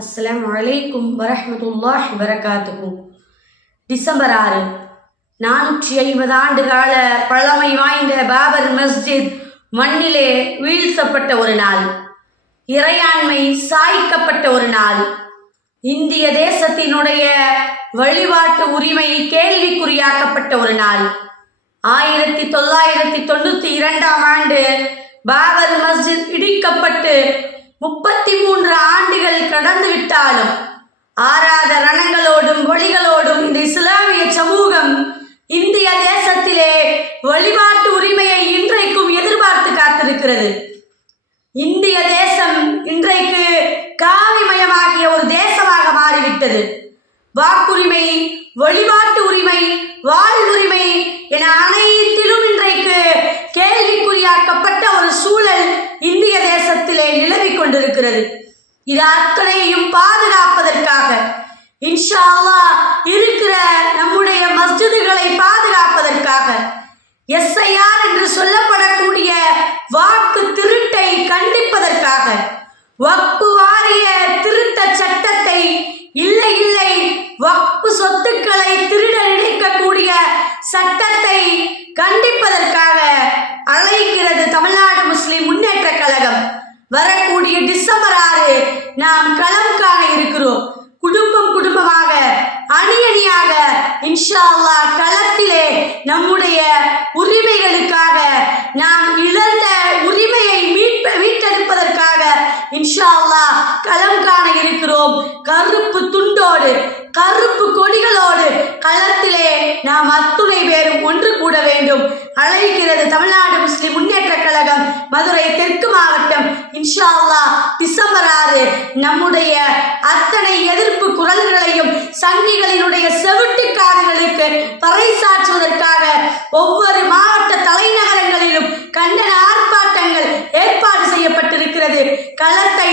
அஸ்ஸலாமு அலைக்கும் வரஹ்மத்துல்லாஹி வபரகாத்துஹு. டிசம்பர் 6 450 ஆண்டு கால பழமை வாய்ந்த பாபர் மஸ்ஜித் மண்ணிலே வீழ்த்தப்பட்ட ஒரு நாள், இறையாண்மை சாய்க்கப்பட்ட ஒரு நாள், இந்திய தேசத்தினுடைய வழிபாட்டு உரிமை கேள்விக்குறியாக்கப்பட்ட ஒரு நாள். 1992 ஆண்டு பாபர் மஸ்ஜித் இடிக்கப்பட்டு 33 ஆண்டுகள் கடந்து விட்டாலும் ஆறாத ரணங்களோடும் ஒளிகளோடும் இந்த இஸ்லாமிய சமூகம் இந்திய தேசத்திலே வழிபாட்டு உரிமையை இன்றைக்கும் எதிர்பார்த்து காத்திருக்கிறது. இந்திய தேசம் இன்றைக்கு காவிமயமாகிய ஒரு தேசமாக மாறிவிட்டது. வாக்குரிமை, வழிபாட்டு உரிமை, வாழ்வுரிமை என அனைத்திலும் இன்றைக்கு கேள்விக்குறியாக்கப்பட்ட ஒரு சூழல் இந்திய தேசத்திலே நிலவிக் கொண்டிருக்கிறது. இது அத்தனையும் பாதுகாப்பதற்காக இன்ஷா அல்லாஹ் இருக்கிற நம்முடைய மஸ்ஜிதுகளை பாதுகாப்பதற்காக SIR என்று சொல்லப்படக்கூடிய வாக்கு திருட்டை கண்டிப்பதற்காக, வக்பு வாரிய திருத்த சட்டத்தை இல்லை இல்லை வக்பு சொத்துக்களை திருட நினைக்கக்கூடிய சட்டத்தை கண்டிப்பதற்காக அழைக்கிறது தமிழ்நாடு முஸ்லிம் முன்னேற்ற கழகம். வரக்கூடிய டிசம்பர் 6 நாம் களம் காண இருக்கிறோம். குடும்பம் குடும்பமாக, அணி அணியாக இன்ஷா அல்லாஹ் களத்திலே நம்முடைய உரிமைகளுக்காக, நாம் இழந்த உரிமையை மீட்டெடுப்பதற்காக இன்ஷா அல்லாஹ் களம் காண இருக்கிறோம். கருப்பு துண்டோடு, கருப்பு கொடிகளோடு களத்திலே நாம் அத்துணை பேரும் ஒன்று கூட வேண்டும். அழைக்கிறது தமிழ்நாடு முஸ்லிம் முன்னேற்ற கழகம், மதுரை தெற்கு மாவட்டம். இன்ஷா அல்லாஹ் டிசம்பர் 6 நம்முடைய அத்தனை எதிர்ப்பு குரல்களையும் சங்கிகளினுடைய செவிட்டுக்காதுகளுக்கு பறைசாற்றுவதற்காக ஒவ்வொரு மாவட்ட தலைநகரங்களிலும் கண்டன ஆர்ப்பாட்டங்கள் ஏற்பாடு செய்யப்பட்டிருக்கிறது. களத்தை